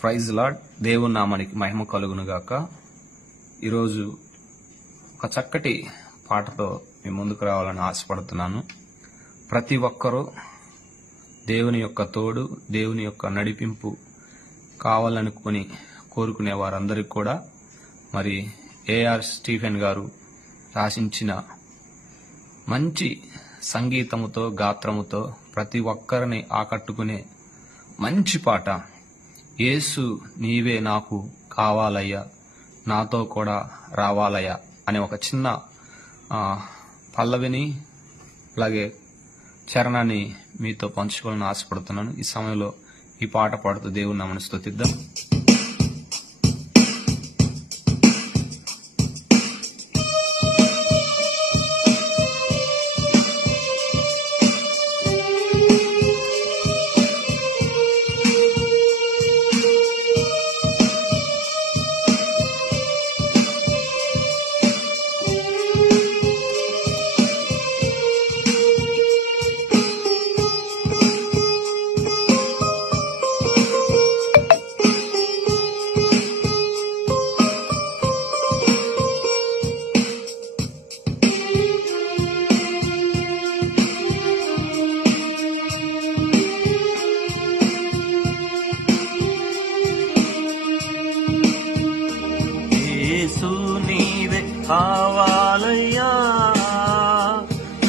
Praise lord. దేవుని నామానికి మహిమ కలుగును గాక. ఈరోజు ఒక చక్కటి పాటతో మీ ముందుకు రావాలని ఆశపడుతున్నాను. ప్రతి ఒక్కరూ దేవుని యొక్క తోడు, దేవుని యొక్క నడిపింపు కావాలనుకుని కోరుకునే వారందరికీ కూడా మరి ఏఆర్ స్టీఫెన్ గారు రాసించిన మంచి సంగీతముతో, గాత్రముతో ప్రతి ఒక్కరిని ఆకట్టుకునే మంచి పాట యేసు నీవే నాకు కావాలయ్యా, నాతో కూడా రావాలయ్యా అనే ఒక చిన్న పల్లవిని అలాగే చరణాన్ని మీతో పంచుకోవాలని ఆశపడుతున్నాను. ఈ సమయంలో ఈ పాట పాడుతూ దేవుని నామమును స్తుతిద్దాం. యేసు నీవే కావాలయ్యా,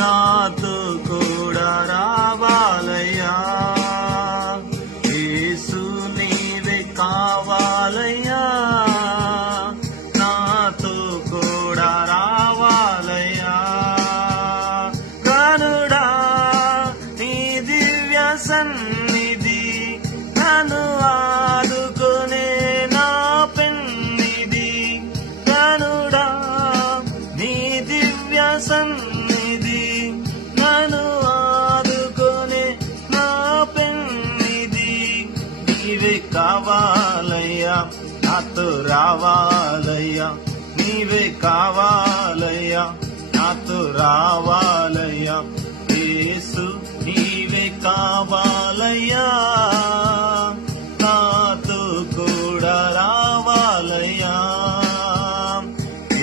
నాతో కూడా రావాలయ్యా. యేసు నీవే కావాలయ్యా, నాతో కూడా రావాలయ్యా. కనుడా నీ దివ్య సన్నిధి నన్ను ఆదుకునే నా పెన్నిధి. కనుడా నీ దివ్య సన్నిధి నన్ను ఆదుకునే నా పెన్నిధి. నీవే కావాలయ్యా, నాతో రావాలయ్యా. నీవే కావాలయ్యా, నాతో రావాలయ్యా. యేసు నీవే కావాలయ్యా, నాతో కూడా రావాలయ్యా.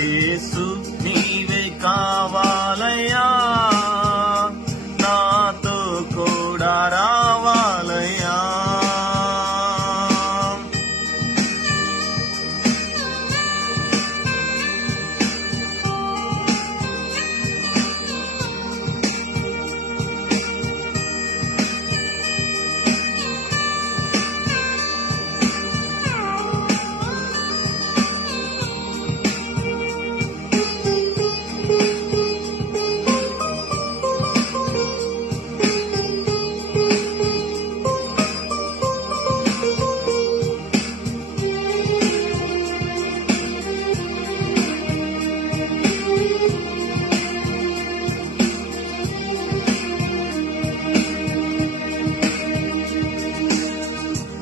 యేసు నీవే కావాలయ్యా, నాతో కూడా రావాలయ్యా.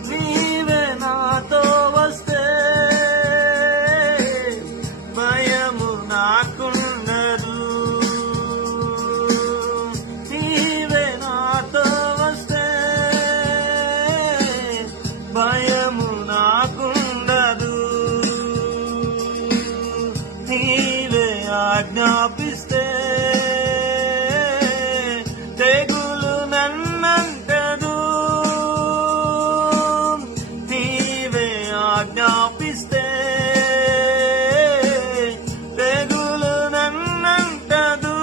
నీవే నాతో వస్తే భయము నాకుండదు. నీవే నాతో వస్తే భయము నాకుండదు. నీవే ఆజ్ఞాపిస్తే తెగులు నన్నంటదు. నీవే ఆజ్ఞాపిస్తే తెగులు నన్నంటదు.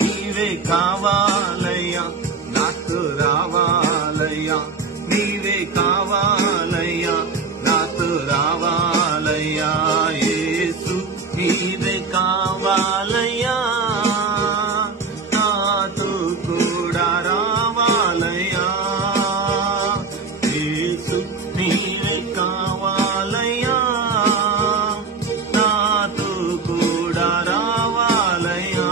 నీవే కావాలయ్యా, నాకు రావాలయ్యా. నీవే కావాలయ్యా, నాకు రావాలయ్యా. యేసు నీవే కావాలయ్యా, నాతో కూడా రావాలయ్యా. యేసు నీవే కావాలయ్యా, నాతో కూడా రావాలయ్యా.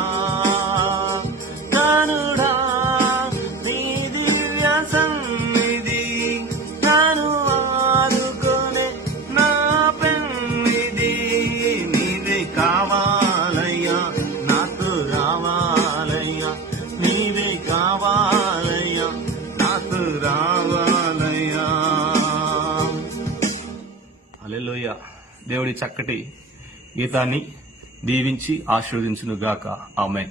కనుడా నీ దివ్య సన్నిధి నన్ను హల్లెలూయా. దేవుడి చక్కటి గీతాన్ని దీవించి ఆశీర్వదించును గాక. ఆమేన్.